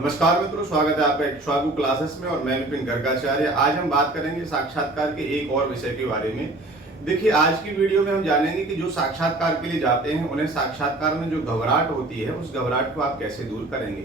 नमस्कार मित्रों, स्वागत है आपका इक्ष्वाकु क्लासेस में और मैं विपिन गर्गाचार्य। आज हम बात करेंगे साक्षात्कार के एक और विषय के बारे में। देखिए, आज की वीडियो में हम जानेंगे कि जो साक्षात्कार के लिए जाते हैं उन्हें साक्षात्कार में जो घबराहट होती है उस घबराहट को आप कैसे दूर करेंगे।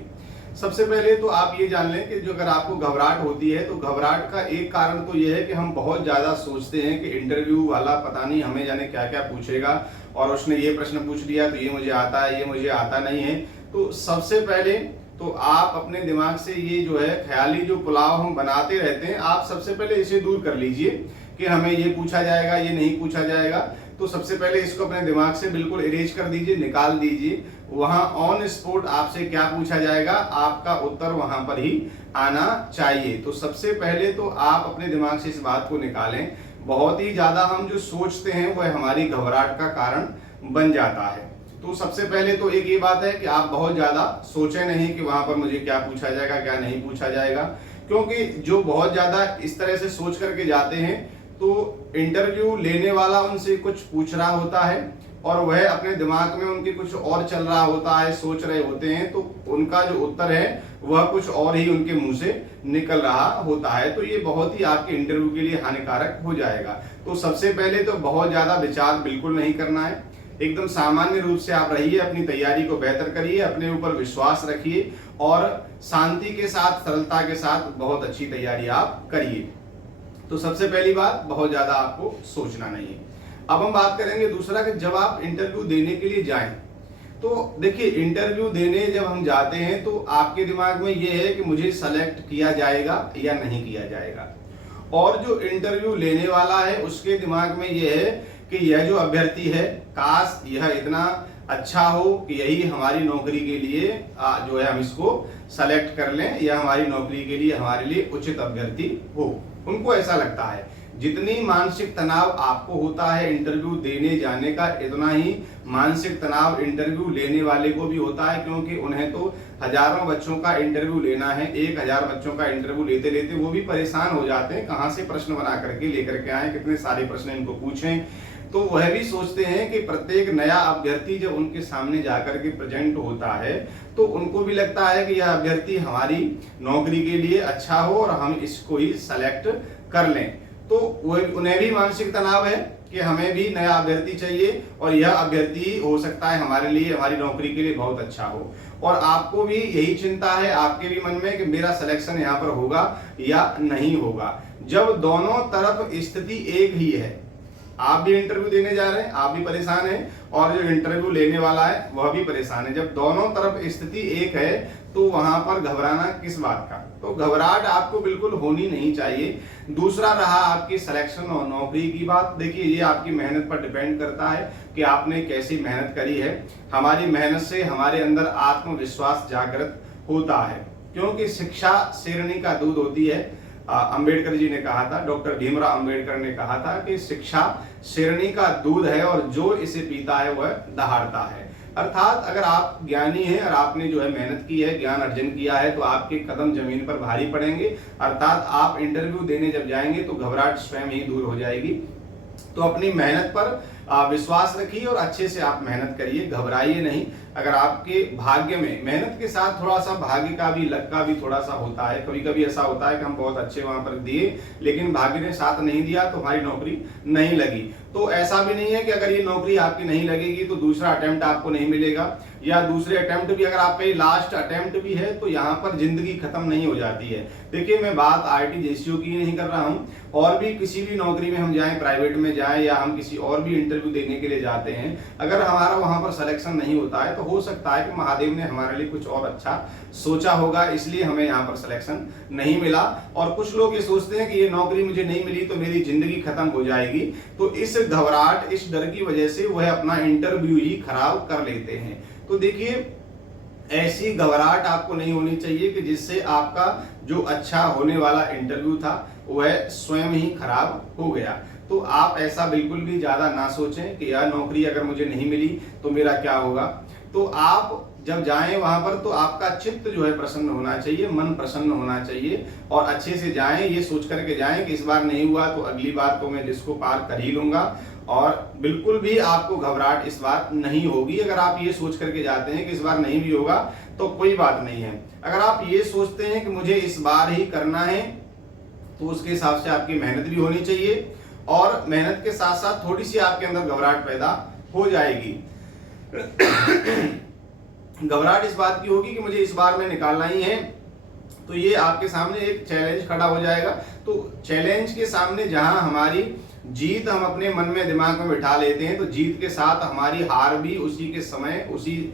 सबसे पहले तो आप ये जान लें कि जो अगर आपको घबराहट होती है तो घबराहट का एक कारण तो ये है कि हम बहुत ज्यादा सोचते हैं कि इंटरव्यू वाला पता नहीं हमें जाने क्या क्या पूछेगा और उसने ये प्रश्न पूछ लिया तो ये मुझे आता है, ये मुझे आता नहीं है। तो सबसे पहले तो आप अपने दिमाग से ये जो है ख्याली जो पुलाव हम बनाते रहते हैं, आप सबसे पहले इसे दूर कर लीजिए कि हमें ये पूछा जाएगा, ये नहीं पूछा जाएगा। तो सबसे पहले इसको अपने दिमाग से बिल्कुल इरेज कर दीजिए, निकाल दीजिए। वहां ऑन स्पॉट आपसे क्या पूछा जाएगा, आपका उत्तर वहां पर ही आना चाहिए। तो सबसे पहले तो आप अपने दिमाग से इस बात को निकालें। बहुत ही ज्यादा हम जो सोचते हैं वह हमारी घबराहट का कारण बन जाता है। तो सबसे पहले तो एक ये बात है कि आप बहुत ज्यादा सोचें नहीं कि वहां पर मुझे क्या पूछा जाएगा, क्या नहीं पूछा जाएगा। क्योंकि जो बहुत ज्यादा इस तरह से सोच करके जाते हैं तो इंटरव्यू लेने वाला उनसे कुछ पूछ रहा होता है और वह अपने दिमाग में उनके कुछ और चल रहा होता है, सोच रहे होते हैं, तो उनका जो उत्तर है वह कुछ और ही उनके मुंह से निकल रहा होता है। तो ये बहुत ही आपके इंटरव्यू के लिए हानिकारक हो जाएगा। तो सबसे पहले तो बहुत ज्यादा विचार बिल्कुल नहीं करना है। एकदम सामान्य रूप से आप रहिए, अपनी तैयारी को बेहतर करिए, अपने ऊपर विश्वास रखिए और शांति के साथ, सरलता के साथ बहुत अच्छी तैयारी आप करिए। तो सबसे पहली बात, बहुत ज्यादा आपको सोचना नहीं है। अब हम बात करेंगे दूसरा कि जब आप इंटरव्यू देने के लिए जाएं तो देखिए, इंटरव्यू देने जब हम जाते हैं तो आपके दिमाग में यह है कि मुझे सेलेक्ट किया जाएगा या नहीं किया जाएगा, और जो इंटरव्यू लेने वाला है उसके दिमाग में यह है कि यह जो अभ्यर्थी है काश यह इतना अच्छा हो कि यही हमारी नौकरी के लिए जो है हम इसको सेलेक्ट कर लें, या हमारी नौकरी के लिए हमारे लिए उचित अभ्यर्थी हो। उनको ऐसा लगता है। जितनी मानसिक तनाव आपको होता है इंटरव्यू देने जाने का, इतना ही मानसिक तनाव इंटरव्यू लेने वाले को भी होता है। क्योंकि उन्हें तो हजारों बच्चों का इंटरव्यू लेना है, 1000 बच्चों का इंटरव्यू लेते लेते वो भी परेशान हो जाते हैं, कहां से प्रश्न बना करके लेकर के आए, कितने सारे प्रश्न इनको पूछें। तो वह भी सोचते हैं कि प्रत्येक नया अभ्यर्थी जब उनके सामने जाकर के प्रेजेंट होता है तो उनको भी लगता है कि यह अभ्यर्थी हमारी नौकरी के लिए अच्छा हो और हम इसको ही सेलेक्ट कर लें। तो उन्हें भी मानसिक तनाव है कि हमें भी नया अभ्यर्थी चाहिए और यह अभ्यर्थी हो सकता है हमारे लिए, हमारी नौकरी के लिए बहुत अच्छा हो। और आपको भी यही चिंता है, आपके भी मन में, कि मेरा सिलेक्शन यहाँ पर होगा या नहीं होगा। जब दोनों तरफ स्थिति एक ही है, आप भी इंटरव्यू देने जा रहे हैं, आप भी परेशान हैं, और जो इंटरव्यू लेने वाला है वह भी परेशान है, जब दोनों तरफ स्थिति एक है तो वहां पर घबराना किस बात का। तो घबराहट आपको बिल्कुल होनी नहीं चाहिए। दूसरा रहा आपकी सिलेक्शन और नौकरी की बात। देखिए, ये आपकी मेहनत पर डिपेंड करता है कि आपने कैसी मेहनत करी है। हमारी मेहनत से हमारे अंदर आत्मविश्वास जागृत होता है, क्योंकि शिक्षा शेरनी का दूध होती है। अंबेडकर जी ने कहा था, डॉक्टर भीमराव अंबेडकर ने कहा था कि शिक्षा शेरनी का दूध है और जो इसे पीता है वह दहाड़ता है। अर्थात अगर आप ज्ञानी हैं और आपने जो है मेहनत की है, ज्ञान अर्जन किया है, तो आपके कदम जमीन पर भारी पड़ेंगे। अर्थात आप इंटरव्यू देने जब जाएंगे तो घबराहट स्वयं ही दूर हो जाएगी। तो अपनी मेहनत पर विश्वास रखिए और अच्छे से आप मेहनत करिए, घबराइए नहीं। अगर आपके भाग्य में, मेहनत के साथ थोड़ा सा भाग्य का भी, लक का भी थोड़ा सा होता है। कभी कभी ऐसा होता है कि हम बहुत अच्छे वहां पर दिए लेकिन भाग्य ने साथ नहीं दिया तो हमारी नौकरी नहीं लगी। तो ऐसा भी नहीं है कि अगर ये नौकरी आपकी नहीं लगेगी तो दूसरा अटेम्प्ट आपको नहीं मिलेगा, या दूसरे अटेम्प्ट भी अगर आपका लास्ट अटेम्प्ट भी है तो यहाँ पर जिंदगी खत्म नहीं हो जाती है। देखिए, मैं बात आईटी जेसीओ की नहीं कर रहा हूँ, और भी किसी भी नौकरी में हम जाएं, प्राइवेट में जाएं या हम किसी और भी इंटरव्यू देने के लिए जाते हैं, अगर हमारा वहां पर सिलेक्शन नहीं होता है तो हो सकता है कि महादेव ने हमारे लिए कुछ और अच्छा सोचा होगा, इसलिए हमें यहाँ पर सिलेक्शन नहीं मिला। और कुछ लोग ये सोचते हैं कि ये नौकरी मुझे नहीं मिली तो मेरी जिंदगी खत्म हो जाएगी। तो इस घबराहट, इस डर की वजह से वह अपना इंटरव्यू ही खराब कर लेते हैं। तो देखिए, ऐसी घबराहट आपको नहीं होनी चाहिए कि जिससे आपका जो अच्छा होने वाला इंटरव्यू था वह स्वयं ही खराब हो गया। तो आप ऐसा बिल्कुल भी ज्यादा ना सोचें कि यह नौकरी अगर मुझे नहीं मिली तो मेरा क्या होगा। तो आप जब जाएं वहां पर तो आपका चित्त जो है प्रसन्न होना चाहिए, मन प्रसन्न होना चाहिए, और अच्छे से जाएं, ये सोच करके जाएं कि इस बार नहीं हुआ तो अगली बार तो मैं जिसको पार कर ही लूंगा। और बिल्कुल भी आपको घबराहट इस बार नहीं होगी। अगर आप ये सोच करके जाते हैं कि इस बार नहीं भी होगा तो कोई बात नहीं है। अगर आप ये सोचते हैं कि मुझे इस बार ही करना है तो उसके हिसाब से आपकी मेहनत भी होनी चाहिए और मेहनत के साथ साथ थोड़ी सी आपके अंदर घबराहट पैदा हो जाएगी। घबराहट इस बात की होगी कि मुझे इस बार में निकालना ही है, तो ये आपके सामने एक चैलेंज खड़ा हो जाएगा। तो चैलेंज के सामने जहां हमारी जीत हम अपने मन में दिमाग में बिठा लेते हैं, तो जीत के साथ हमारी हार भी उसी के समय उसी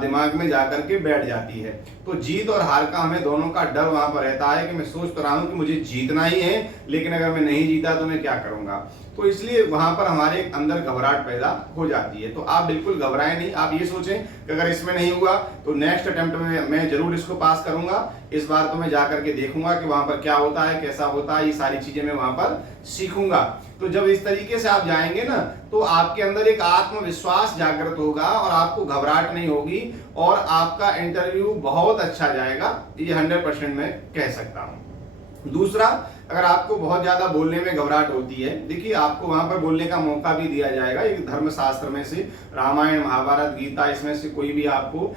दिमाग में जाकर के बैठ जाती है। तो जीत और हार का हमें दोनों का डर वहां पर रहता है कि मैं सोच तो रहा हूं कि मुझे जीतना ही है, लेकिन अगर मैं नहीं जीता तो मैं क्या करूंगा। तो इसलिए वहां पर हमारे अंदर घबराहट पैदा हो जाती है। तो आप बिल्कुल घबराएं नहीं, आप ये सोचें कि अगर इसमें नहीं हुआ तो नेक्स्ट अटेम्प्ट में मैं जरूर इसको पास करूंगा। इस बार तो मैं जाकर के देखूंगा कि वहां पर क्या होता है, कैसा होता है, ये सारी चीजें मैं वहां पर सीखूंगा। तो जब इस तरीके से आप जाएंगे ना, तो आपके अंदर एक आत्मविश्वास जागृत होगा और आपको घबराहट नहीं होगी और आपका इंटरव्यू बहुत अच्छा जाएगा, ये 100% मैं कह सकता हूं। दूसरा, अगर आपको बहुत ज्यादा बोलने में घबराहट होती है, देखिए आपको वहां पर बोलने का मौका भी दिया जाएगा। एक धर्मशास्त्र में से रामायण, महाभारत, गीता, इसमें से कोई भी आपको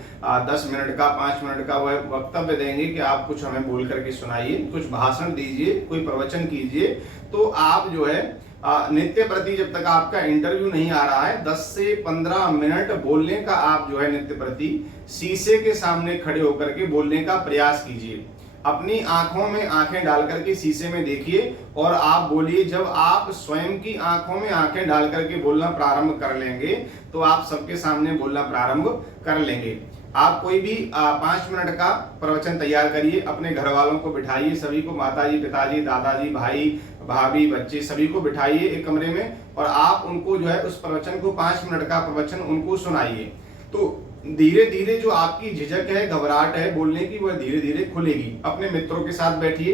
10 मिनट का, 5 मिनट का वह वक्तव्य देंगे कि आप कुछ हमें बोल करके सुनाइए, कुछ भाषण दीजिए, कोई प्रवचन कीजिए। तो आप जो है नित्य प्रति, जब तक आपका इंटरव्यू नहीं आ रहा है, 10 से 15 मिनट बोलने का आप जो है नित्य प्रति शीशे के सामने खड़े होकर के बोलने का प्रयास कीजिए। अपनी आंखों में आंखें डाल करके शीशे में देखिए और आप बोलिए। जब आप स्वयं की आंखों में आंखें डाल करके बोलना प्रारंभ कर लेंगे तो आप सबके सामने बोलना प्रारंभ कर लेंगे। आप कोई भी 5 मिनट का प्रवचन तैयार करिए, अपने घर वालों को बिठाइए, सभी को, माताजी, पिताजी, दादाजी, भाई, भाभी, बच्चे, सभी को बिठाइए एक कमरे में और आप उनको जो है उस प्रवचन को 5 मिनट का प्रवचन उनको सुनाइए। तो धीरे धीरे जो आपकी झिझक है, घबराहट है बोलने की, वह धीरे धीरे खुलेगी। अपने मित्रों के साथ बैठिए,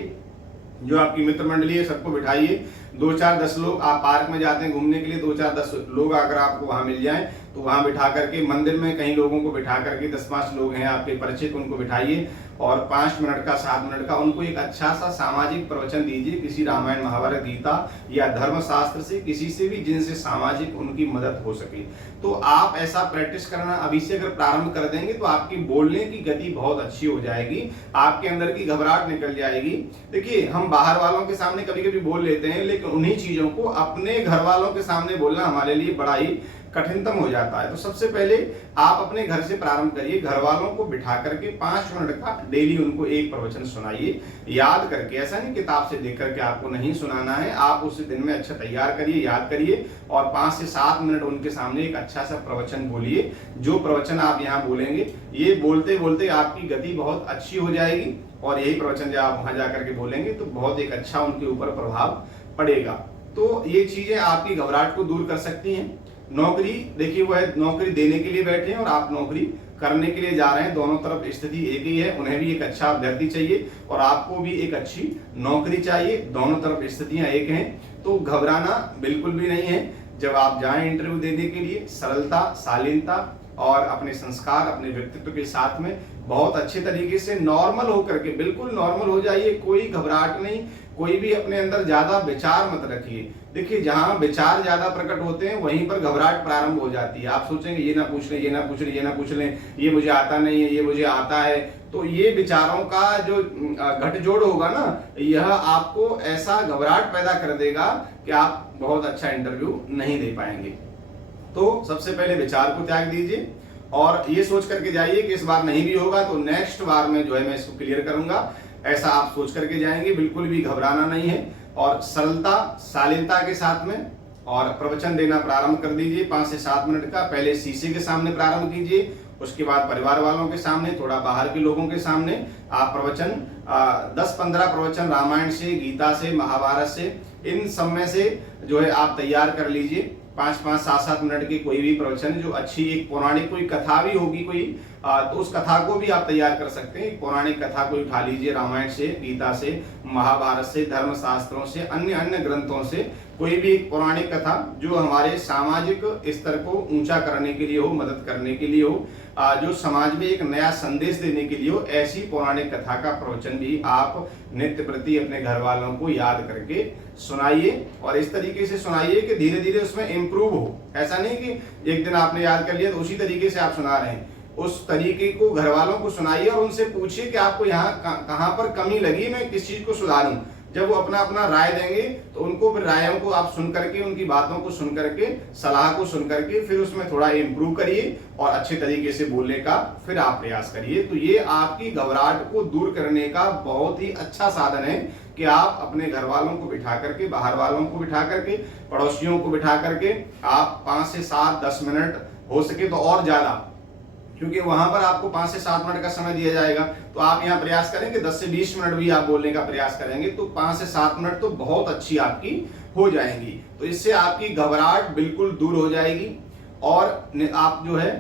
जो आपकी मित्र मंडली है सबको बिठाइए। 2-4-10 लोग, आप पार्क में जाते हैं घूमने के लिए, 2-4-10 लोग अगर आपको वहां मिल जाएं तो वहां बिठा करके, मंदिर में कई लोगों को बिठा करके 10-5 लोग हैं आपके परिचित, उनको बिठाइए और 5 मिनट का, 7 मिनट का उनको एक अच्छा सा सामाजिक प्रवचन दीजिए, किसी रामायण, महाभारत, गीता या धर्मशास्त्र से, किसी से भी जिनसे सामाजिक उनकी मदद हो सके। तो आप ऐसा प्रैक्टिस करना अभी से अगर प्रारंभ कर देंगे तो आपकी बोलने की गति बहुत अच्छी हो जाएगी, आपके अंदर की घबराहट निकल जाएगी। देखिए, हम बाहर वालों के सामने कभी कभी बोल लेते हैं, लेकिन उन्हीं चीजों को अपने घर वालों के सामने बोलना हमारे लिए बड़ा ही कठिनतम हो जाता है। तो सबसे पहले आप अपने घर से प्रारंभ करिए, घर वालों को बिठा करके 5 मिनट का डेली उनको एक प्रवचन सुनाइए, याद करके। ऐसा नहीं किताब से देख करके आपको नहीं सुनाना है, आप उस दिन में अच्छा तैयार करिए, याद करिए और 5 से 7 मिनट उनके सामने एक अच्छा सा प्रवचन बोलिए। जो प्रवचन आप यहाँ बोलेंगे, ये बोलते बोलते आपकी गति बहुत अच्छी हो जाएगी और यही प्रवचन जब आप वहां जाकर के बोलेंगे तो बहुत एक अच्छा उनके ऊपर प्रभाव पड़ेगा। तो ये चीजें आपकी घबराहट को दूर कर सकती हैं। नौकरी, देखिए वह नौकरी देने के लिए बैठे हैं और आप नौकरी करने के लिए जा रहे हैं, दोनों तरफ स्थिति एक ही है। उन्हें भी एक अच्छा अभ्यर्थी चाहिए और आपको भी एक अच्छी नौकरी चाहिए, दोनों तरफ स्थितियां एक हैं। तो घबराना बिल्कुल भी नहीं है। जब आप जाएं इंटरव्यू देने के लिए, सरलता, शालीनता और अपने संस्कार, अपने व्यक्तित्व के साथ में बहुत अच्छे तरीके से नॉर्मल होकर के, बिल्कुल नॉर्मल हो जाइए। कोई घबराहट नहीं, कोई भी अपने अंदर ज्यादा विचार मत रखिए। देखिए, जहां विचार ज्यादा प्रकट होते हैं वहीं पर घबराहट प्रारंभ हो जाती है। आप सोचेंगे ये ना पूछ लें, ये ना पूछ लें, ये ना पूछ लें, ये मुझे आता नहीं है, ये मुझे आता है। तो ये विचारों का जो गठजोड़ होगा ना, यह आपको ऐसा घबराहट पैदा कर देगा कि आप बहुत अच्छा इंटरव्यू नहीं दे पाएंगे। तो सबसे पहले विचार को त्याग दीजिए और ये सोच करके जाइए कि इस बार नहीं भी होगा तो नेक्स्ट बार में जो है मैं इसको क्लियर करूंगा। ऐसा आप सोच करके जाएंगे, बिल्कुल भी घबराना नहीं है और सरलता, शालीनता के साथ में और प्रवचन देना प्रारंभ कर दीजिए। 5 से 7 मिनट का पहले शीशे के सामने प्रारंभ कीजिए, उसके बाद परिवार वालों के सामने, थोड़ा बाहर के लोगों के सामने आप प्रवचन 10-15 प्रवचन रामायण से, गीता से, महाभारत से, इन सब में से जो है आप तैयार कर लीजिए। 5-5, 7-7 मिनट के कोई भी प्रवचन जो अच्छी, एक पौराणिक कोई कथा भी होगी, कोई तो उस कथा को भी आप तैयार कर सकते हैं। पौराणिक कथा को उठा लीजिए, रामायण से, गीता से, महाभारत से, धर्म शास्त्रों से, अन्य अन्य ग्रंथों से कोई भी एक पौराणिक कथा जो हमारे सामाजिक स्तर को ऊंचा करने के लिए हो, मदद करने के लिए हो, जो समाज में एक नया संदेश देने के लिए हो, ऐसी पौराणिक कथा का प्रवचन भी आप नित्य प्रति अपने घर वालों को याद करके सुनाइए और इस तरीके से सुनाइए कि धीरे धीरे उसमें इम्प्रूव हो। ऐसा नहीं कि एक दिन आपने याद कर लिया तो उसी तरीके से आप सुना रहे हैं। उस तरीके को घर वालों को सुनाइए और उनसे पूछिए कि आपको यहाँ कहाँ पर कमी लगी, मैं किस चीज को सुधारूं। जब वो अपना अपना राय देंगे तो उनको फिर रायों को आप सुन करके, उनकी बातों को सुन करके, सलाह को सुन करके फिर उसमें थोड़ा इम्प्रूव करिए और अच्छे तरीके से बोलने का फिर आप प्रयास करिए। तो ये आपकी घबराहट को दूर करने का बहुत ही अच्छा साधन है कि आप अपने घर वालों को बिठा करके, बाहर वालों को बिठा करके, पड़ोसियों को बिठा करके आप 5 से 7 10 मिनट, हो सके तो और ज्यादा, क्योंकि वहां पर आपको 5 से 7 मिनट का समय दिया जाएगा, तो आप यहाँ प्रयास करेंगे 10 से 20 मिनट भी आप बोलने का प्रयास करेंगे तो 5 से 7 मिनट तो बहुत अच्छी आपकी हो जाएंगी। तो इससे आपकी घबराहट बिल्कुल दूर हो जाएगी। और आप जो है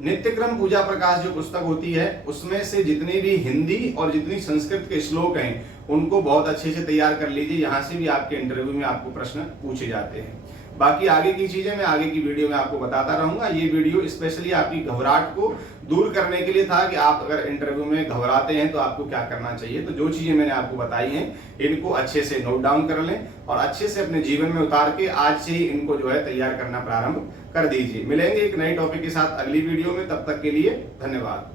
नित्यक्रम पूजा प्रकाश जो पुस्तक होती है उसमें से जितने भी हिंदी और जितनी संस्कृत के श्लोक हैं उनको बहुत अच्छे से तैयार कर लीजिए। यहाँ से भी आपके इंटरव्यू में आपको प्रश्न पूछे जाते हैं। बाकी आगे की चीजें मैं आगे की वीडियो में आपको बताता रहूंगा। ये वीडियो स्पेशली आपकी घबराहट को दूर करने के लिए था कि आप अगर इंटरव्यू में घबराते हैं तो आपको क्या करना चाहिए। तो जो चीजें मैंने आपको बताई हैं इनको अच्छे से नोट डाउन कर लें और अच्छे से अपने जीवन में उतार के आज से ही इनको जो है तैयार करना प्रारंभ कर दीजिए। मिलेंगे एक नए टॉपिक के साथ अगली वीडियो में, तब तक के लिए धन्यवाद।